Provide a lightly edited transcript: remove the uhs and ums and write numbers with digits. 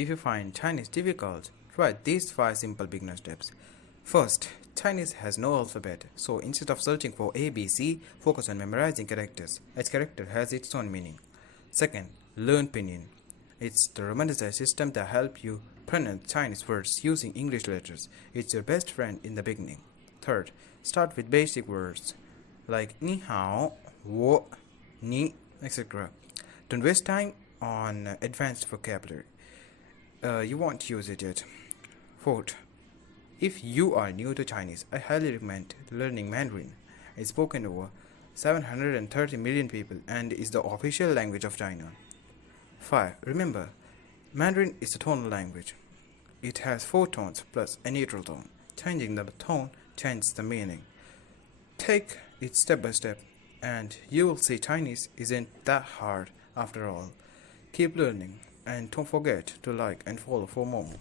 If you find Chinese difficult, try these 5 simple beginner steps. First, Chinese has no alphabet, so instead of searching for A, B, C, focus on memorizing characters. Each character has its own meaning. Second, learn pinyin. It's the romanticized system that helps you pronounce Chinese words using English letters. It's your best friend in the beginning. Third, start with basic words like ni hao, wo, ni, etc. Don't waste time on advanced vocabulary. You won't use it yet. Fourth, if you are new to Chinese, I highly recommend learning Mandarin. It's spoken over 730 million people and is the official language of China. 5. Remember, Mandarin is a tonal language. It has 4 tones plus a neutral tone. Changing the tone changes the meaning. Take it step by step, and you will see Chinese isn't that hard after all. Keep learning, and don't forget to like and follow for more.